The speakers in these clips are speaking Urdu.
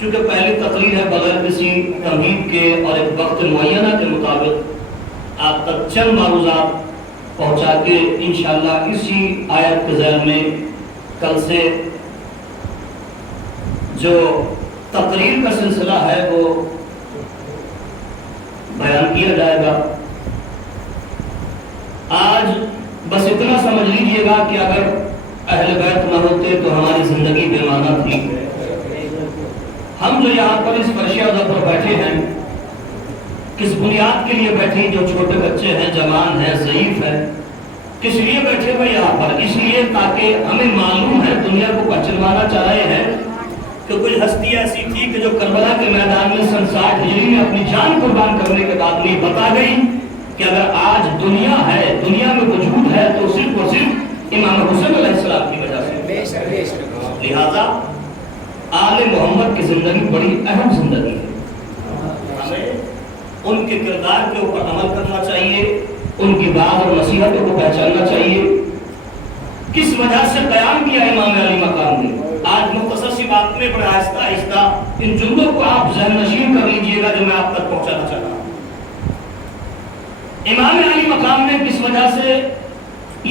چونکہ پہلی تقریر ہے بغیر کسی تمہید کے اور ایک وقت معینہ کے مطابق آپ تک چند معروضات پہنچا کے انشاءاللہ اسی آیت کے ذیل میں کل سے جو تقریر کا سلسلہ ہے وہ بیان کیا جائے گا۔ آج بس اتنا سمجھ لیجئے گا کہ اگر اہل بیت نہ ہوتے تو ہماری زندگی بے معنی تھی۔ ہم جو یہاں پر اس فرش عہدہ پر بیٹھے ہیں کس بنیاد کے لیے بیٹھے، جو چھوٹے بچے ہیں، جوان ہیں، ضعیف ہیں، کس لیے بیٹھے ہوئے یہاں پر؟ اس لیے تاکہ ہمیں معلوم ہے، دنیا کو پہچانوانا چاہ رہے ہیں کہ کوئی ہستی ایسی تھی کہ جو کربلا کے میدان میں سن 60 ہجری میں اپنی جان قربان کرنے کے بعد نہیں بتا گئی کہ اگر آج دنیا ہے، دنیا میں وجود ہے تو صرف اور صرف امام حسین علیہ السلام کی وجہ سے۔ لہذا آل محمد کی زندگی بڑی اہم زندگی ہے، ہمیں ان کے کردار کے اوپر عمل کرنا چاہیے، ان کی بات اور نصیحتوں کو پہچاننا چاہیے۔ کس وجہ سے قیام کیا امام علی مقام نے؟ آج مختصر سی بات میں بڑا آہستہ آہستہ ان جملوں کو آپ ذہن نشین کر لیجئے گا جو میں آپ تک پہنچانا چاہتا ہوں۔ امام علی مقام نے کس وجہ سے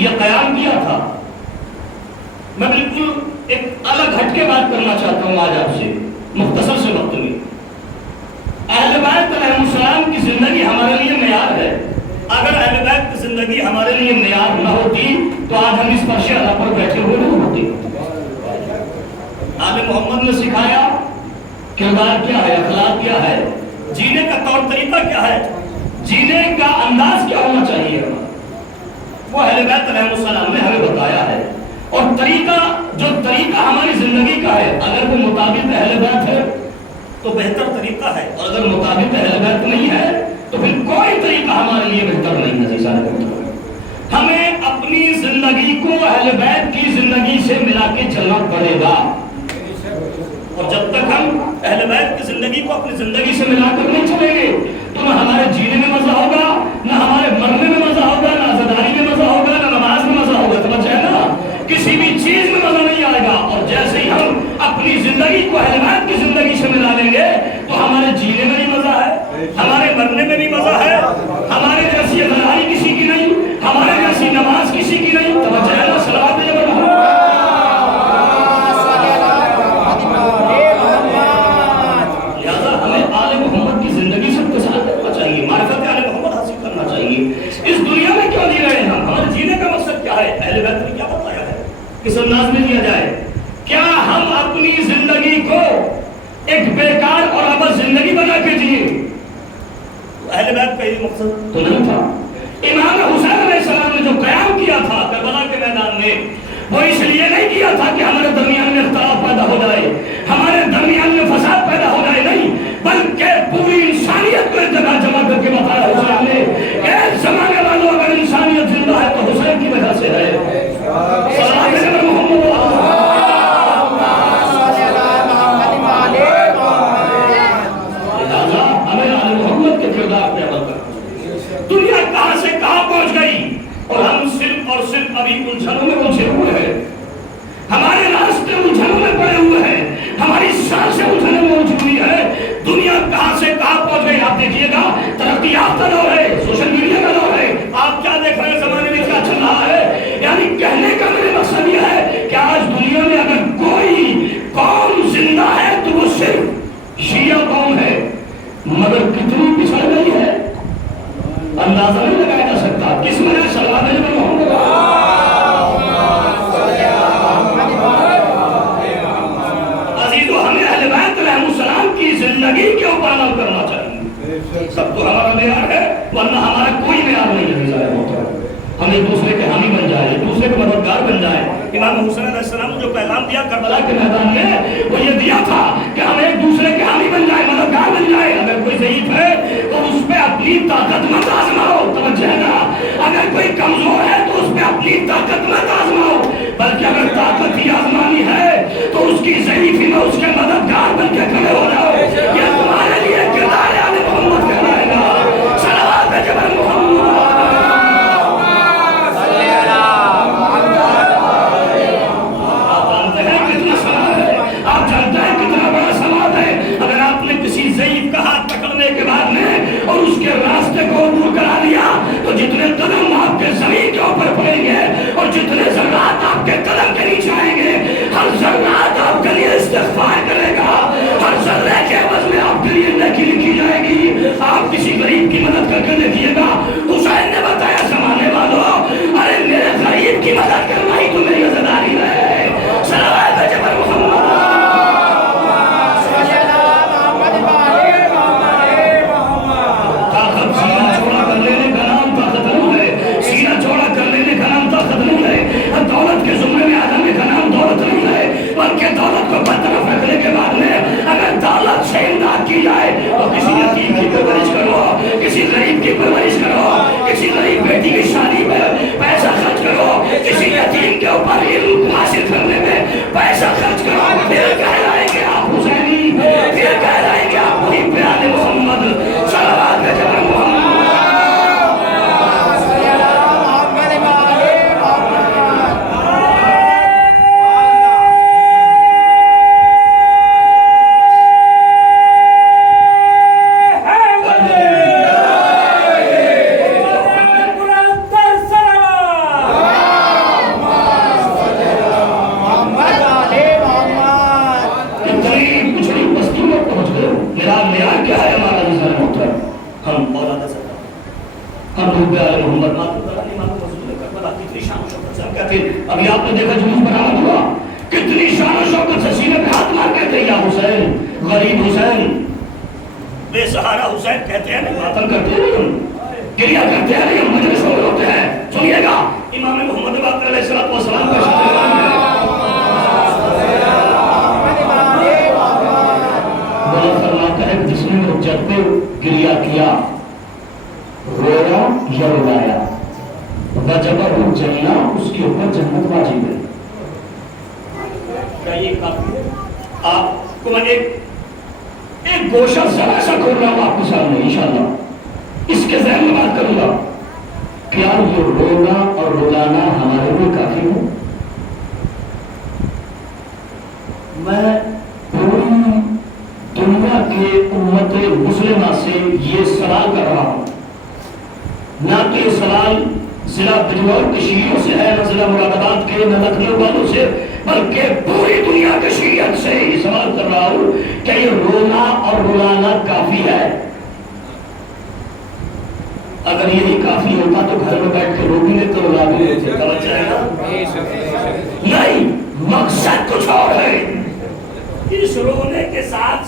یہ قیام کیا تھا؟ میں بالکل ایک الگ ہٹ کے بات کرنا چاہتا ہوں آج آپ سے مختصر سے وقت میں۔ اہل بیت علیہ السلام کی زندگی ہمارے لیے معیار ہے۔ اگر اہل بیت کی زندگی ہمارے لیے معیار نہ ہوتی تو آج ہم اس فرش عہدہ پر بیٹھے ہوئے نہیں ہوتے۔ آل محمد نے سکھایا کردار کیا ہے، اخلاق کیا ہے، جینے کا طور طریقہ کیا ہے، جینے کا انداز کیا ہونا چاہیے، وہ اہل بیت علیہ السلام نے ہمیں بتایا ہے۔ اور طریقہ جو طریقہ ہماری زندگی کا ہے، اگر وہ مطابق اہل بیت ہے تو بہتر طریقہ ہے، اور اگر مطابق اہل بیت نہیں ہے تو پھر کوئی طریقہ ہمارے لیے بہتر نہیں ہے۔ ہمیں اپنی زندگی کو اہل بیت کی زندگی سے ملا کے چلنا پڑے گا، اور جب تک ہم اہل بیت کی زندگی کو اپنی زندگی سے ملا کر نہیں چلیں گے تو نہ ہمارے جینے میں مزہ ہوگا، نہ ہمارے مرنے میں مزہ ہوگا، نہ عزاداری میں مزہ ہوگا، نہ نماز میں مزہ ہوگا۔ سمجھ ہے نا؟ کسی بھی چیز میں مزہ نہیں آئے گا۔ اور جیسے ہی ہم اپنی زندگی کو اہل بیت کی زندگی سے ملا لیں گے تو ہمارے جینے میں بھی مزہ ہے، ہمارے مرنے میں بھی مزہ ہے، ہمارے جیسی عزاداری کسی کی نہیں، ہمارے جیسی نماز کسی کی نہیں۔ توجہ ہے نا؟ صلوات ہے معرفت آل محمد حاصل کرنا چاہیے۔ اس دنیا میں کیوں جی رہے ہیں ہمارے جینے کا مقصد کیا ہے؟ اہل بیت نے کیا بتایا ہے؟ کس انداز میں جیا جائے؟ کیا ہم اپنی زندگی کو ایک بیکار اور ابد زندگی بنا کے جیے. اہل بیت کا یہ مقصد تو نہیں تھا. امام حسین علیہ السلام نے جو قیام کیا تھا کربلا کے میدان میں وہ اس لیے نہیں کیا تھا کہ ہمارے درمیان میں اختلاف پیدا ہو جائے, ہمارے درمیان میں فساد پیدا ہو جائے, نہیں, بلکہ پوری انسانیت کو ایک جگہ جمع کر کے بتایا حسین نے کہ زمانے والوں اگر انسانیت زندہ ہے تو حسین کی وجہ سے ہے. صلوات محمد محمد کے کردار پہ عمل کرنا. دنیا کہاں سے کہاں پہنچ گئی اور ہم صرف ابھی الجھنوں میں الجھے ہوئے ہیں, ہمارے راستے الجھنوں میں پڑے ہوئے ہیں, ہماری سانسیں الجھنوں میں الجھی ہوئی ہے. دنیا کہاں سے کہاں پہنچ گئی. آپ دیکھیے گا ترقی یافتہ دور ہے, سوشل میڈیا کا دور ہے, آپ کیا دیکھ رہے ہیں زمانے میں کیا چل رہا ہے. یعنی کہنے کا میرے مقصد یہ ہے کہ آج دنیا میں اگر کوئی قوم زندہ ہے تو وہ صرف شیعہ قوم ہے, مگر کتنی پچھڑ گئی ہے اندازہ نہیں لگایا جا سکتا. کس میں صلوات محمد عزیزو, ہمیں اہل بیت علیہ السلام کی زندگی کے اوپر عمل کرنا چاہیے. سب تو ہمارا معیار ہے, ورنہ ہمارا کوئی معیار نہیں ہے. ہم ایک دوسرے کے حامی بن جائیں, ایک دوسرے کے مددگار بن جائیں. امام حسین علیہ السلام نے جو پیغام دیا کربلا کے میدان میں وہ یہ دیا تھا کہ ہم ایک دوسرے کے حامی بن جائیں, مددگار بن جائیں. اگر کوئی ضعیف ہے تو اس پہ اپنی طاقت مت آزماؤ, توجہ نا. اگر کوئی کمزور ہے تو اس پہ اپنی طاقت مت آزماؤ, بلکہ اگر طاقت ہی آزمانی ہے تو اس کی ضعیفی میں اس کے مددگار بن کے کھڑے ہو جاؤ. یہ تمہارے لیے کردار آل محمد کہلائے گا. صلوات جبر محمد. ضعیف کا ہاتھ پکڑنے کے بعد میں اور اس کے راستے کو دور کرا دیا تو جتنے قدم آپ کے زمین کے اوپر پڑیں گے اور جتنے ذرات آپ کے قدم کے نیچے آئیں گے, ہر ذرات آپ کے لیے استغفار کرے گا, ہر ذرے کے عوض میں آپ کے لیے نیکی لکھی جائے گی. آپ کسی غریب کی مدد کر کے دیکھیے گا. حسین نے بتایا زمانے والوں, ارے میرے غریب کی مدد کرنا ہی تو میری عزاداری ہے. صلوات جبر محمد. دولت کے زمرے میں آدمی کا نام دولت نہیں ہے, بلکہ دولت کو برطرف رکھنے کے بعد میں اگر دولت سے امداد کی جائے تو کسی یتیم کی پرورش کرو, کسی غریب کی پرورش کرو, کسی غریب بیٹی کی شادی میں پیسہ خرچ کرو, کسی یتیم کے اوپر علم حاصل کرنے میں پیسہ خرچ کرو. پھر کہلائیں گے آپ حسینی, پھر کہلائیں گے آپ وہی پیارے محمد. صلوات جبر محمد. ابھی آپ نے دیکھا جلوس برآمد ہوا, کتنی شان و شوکت سے سینے پہ ہاتھ مار کہتے ہیں یا حسین, غریب حسین, بے سہارا حسین کہتے ہیں, ماتم کرتے ہیں, ہم گریہ کرتے ہیں, ہم مجلس میں ہوتے ہیں. سنیے گا امام محمد باقر علیہ السلام کا شکر بلا فرماتا ہے جس نے حجت پہ گریہ کیا, رویا یا رلایا, وجبہ الجنہ, اس کے اوپر جنت واجب ہے. کیا یہ کافی ہے؟ آپ کو میں ایک گوشہ ذرا سا کھول رہا ہوں آپ کے سامنے انشاءاللہ, اس کے ذہن میں بات کروں گا. کیا یہ رونا اور رلانا ہمارے لیے کافی ہے؟ میں پوری دنیا کے امت مسلمہ سے یہ سوال کر رہا ہوں, نہ کہ یہ سوال ضلع بجنور کے شیعوں سے ہے, نہ ضلع مراد آباد کے, نہ لکھنؤ والوں سے, بلکہ پوری دنیا کے شیعت سے یہ سوال کر رہا ہوں کہ یہ رونا اور رلانا کافی ہے. اگر یہی کافی ہوتا تو گھر میں بیٹھ کے رو بھی لیتے, رلا بھی لیتے. توجہ ہے نا؟ نہیں, مقصد کچھ اور ہے. اس رونے کے ساتھ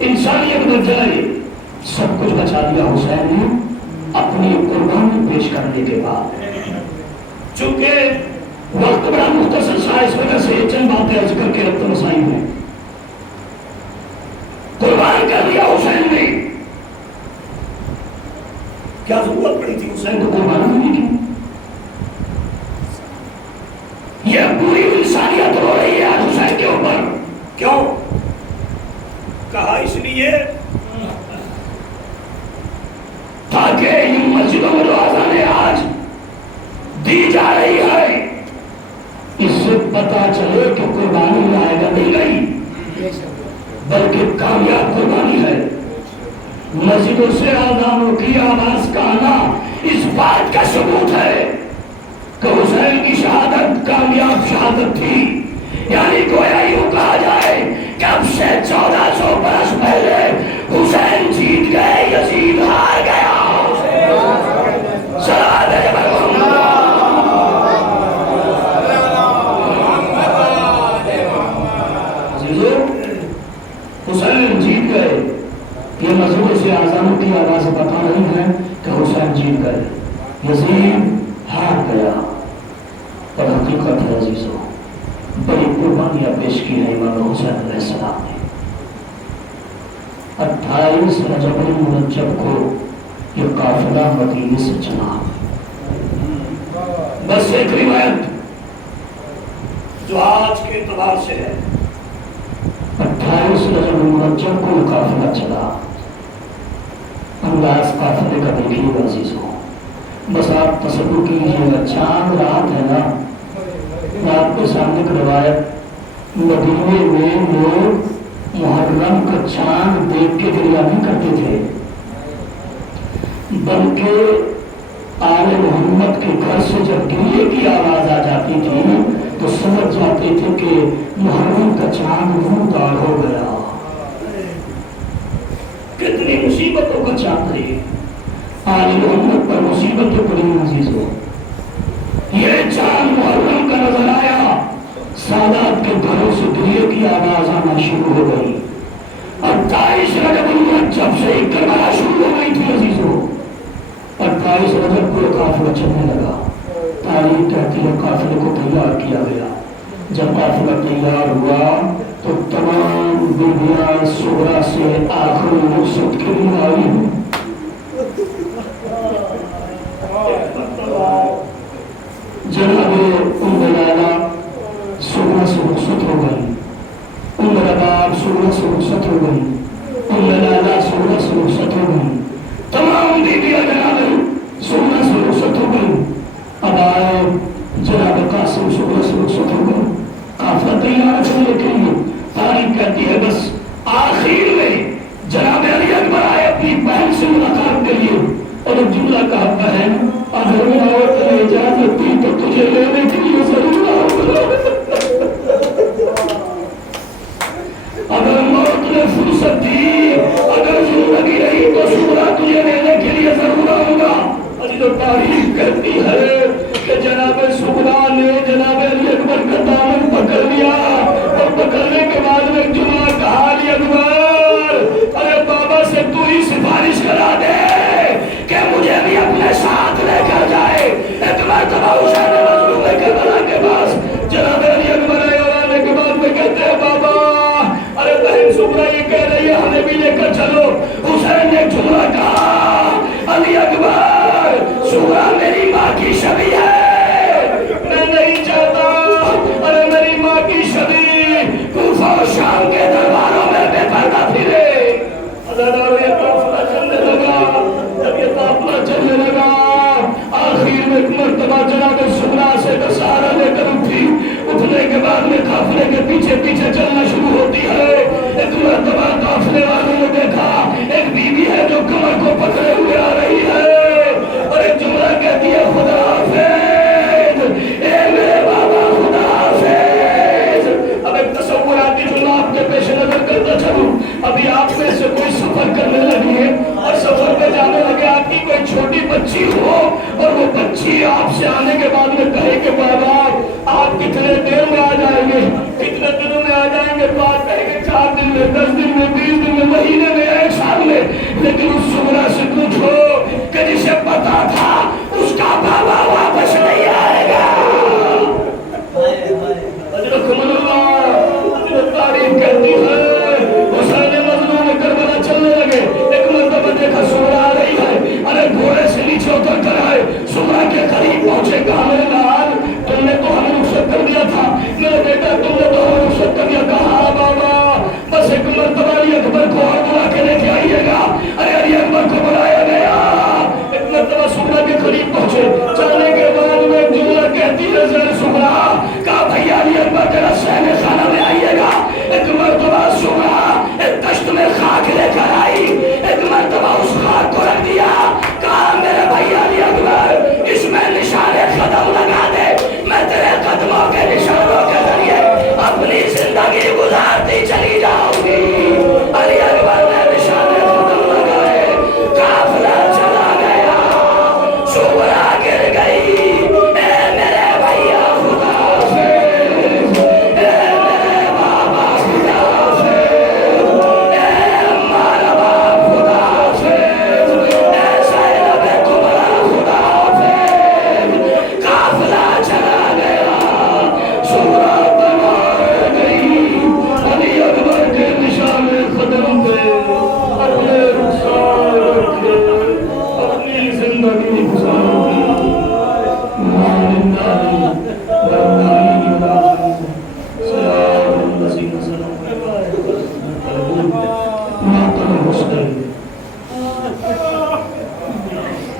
انسانیت بچ جائے، سب کچھ بچا دیا حسین نے اپنی قربانی پیش کرنے کے بعد۔ چونکہ وقت بڑا مختصر سا، اس وجہ سے چند باتیں عرض کر کے ربط مسائل ہیں۔ قربان کر دیا حسین نے، کیا ضرورت پڑی تھی حسین کو قربان کرنے کی؟ یہ پوری انسانیت ہو رہی ہے آج حسین کے اوپر، کیوں؟ کہا اس لیے تاکہ ان مسجدوں میں جو آزانیں آج دی جا رہی ہے، اس سے پتا چلے کہ قربانی لائے گا نہیں گئی، بلکہ کامیاب قربانی ہے۔ مسجدوں سے آزانوں کی آواز کا آنا اس بات کا ثبوت ہے کہ حسین کی شہادت کامیاب شہادت تھی۔ یعنی گویا یوں کہا جائے کہ اب سے 1400 برس پہلے حسین جیت گئے، یزید ہار گیا۔ حسین جیت گئے، یہ مسجدوں سے آزانوں کی آواز بتا رہی ہے کہ حسین جیت گئے، یزید ہار گیا۔ اور حقیقت ہے عزیزوں، بڑی قربانیاں پیش کی ہے امام حسین علیہ السلام نے۔ 28 رجب المرجب کو یہ قافلہ مدینے سے چلا۔ بس ایک روایت جو آج کے اعتبار سے ہے، 28 رجب المرجب کو یہ قافلہ چلا۔ انداز قافلے کا دیکھیے گا عزیزوں، بس آپ تصور کیجیے گا، چاند رات ہے نا، آپ کے سامنے کی روایت، مدینے میں لوگ محرم کا چاند دیکھ کے گریہ نہیں کرتے تھے، بلکہ آل محمد کے گھر سے جب گریے کی آواز آ جاتی تھی تو سمجھ جاتے تھے کہ محرم کا چاند نمودار ہو گیا۔ کتنی مصیبتوں کا چاند ہے، آل محمد پر مصیبتیں پڑی عزیزوں۔ یہ چاند محرم کا نظر آیا، سادات کے گھروں سے گریے کی آواز آنا شروع ہو گئی۔ 28 رجب المرجب سے کربلا شروع ہو گئی تھی عزیزوں۔ 28 رجب کو قافلہ چلنے لگا۔ تاریخ کہتی ہے قافلے کو تیار کیا گیا۔ جب قافلہ تیار ہوا تو تمام بیویاں صغرا سے آخری رخصت کے لیے آئی ہیں۔ جناب ام لالا صغرا سے رخصت ہو گئی، ام رباب صغرا سے رخصت ہو گئی، ام لالا صغرا سے رخصت ہو گئی، تمام بیویاں جناب صغرا سے رخصت ہو گئی۔ اب آئے جناب قاسم صغرا سے رخصت ہو گئی، قافلہ تیار کرنے کے لیے۔ تاریخ کہتی ہے بس آخر میں جناب علی اکبر آئے اپنی بہن سے ملاقات کے لیے، اور ایک جملہ کہا، بہن اگر موت نے اجازت دی تو تجھے لینے کے لیے ضرور آؤں، اگر موت نے فرصت دی، اگر زندگی رہی تو صغرا تجھے لینے کے لیے ضرور آؤں گا۔ تو تاریخ کہتی ہے کہ جناب صغرا نے جناب علی اکبر کا دامن پکڑ لیا، اور پکڑنے کے بعد میں جملہ کہا، علی اکبر ارے بابا سے تو ہی سفارش کرا دے کہ مجھے بھی اپنے ساتھ لے کر جائے۔ ایک مرتبہ حسین مظلوم کربلا کے پاس جناب علی اکبر آئے اور آنے کے بعد میں کہتے ہیں، بابا ارے بہن صغرا یہ کہہ رہی ہے ہمیں بھی لے کر چلو۔ حسین نے جملہ کہا، علی اکبر صغرا میری ماں کی شبیہ ہے، میں نہیں چاہتا ارے میری ماں کی شبیہ کوفہ و شام کے درباروں میں بے پردہ پھرے۔ عزادارو یہ قافلہ چلنے لگا، جب یہ قافلہ چلنے لگا آخر میں ایک مرتبہ جناب صغرا سے سہارا لے کر اٹھی، اٹھنے کے بعد میں قافلے کے پیچھے پیچھے چلنا شروع ہوتی ہے۔ ایک مرتبہ قافلے والوں نے دیکھا ایک بی بی ہے جو کمر کو پکڑے ہوئے آ رہی ہے، اور ایک جملہ کہتی ہے، خدا حافظ اے میرے بابا خدا حافظ۔ اب ایک تصوراتی جملہ آپ کے پیش نظر کرتا چلوں، ابھی آپ میں سے کوئی سفر کرنے لگی ہے اور سفر پہ جانے لگے، آپ کی کوئی چھوٹی بچی ہو اور وہ بچی آپ سے آنے کے بعد میں کہے کہ بابا آپ کتنے دیر میں آ جائیں گے، کتنے دنوں میں آ جائیں گے، تو آپ کہیں گے 4 دن میں 10 دن میں 20 دن میں مہینے میں 1 سال میں، لیکن اس سمرہ سے پوچھو کہ جسے پتا تھا اس کا بابا واپس نہیں آئے گا۔ حضرت اللہ تعریف کرتی ہے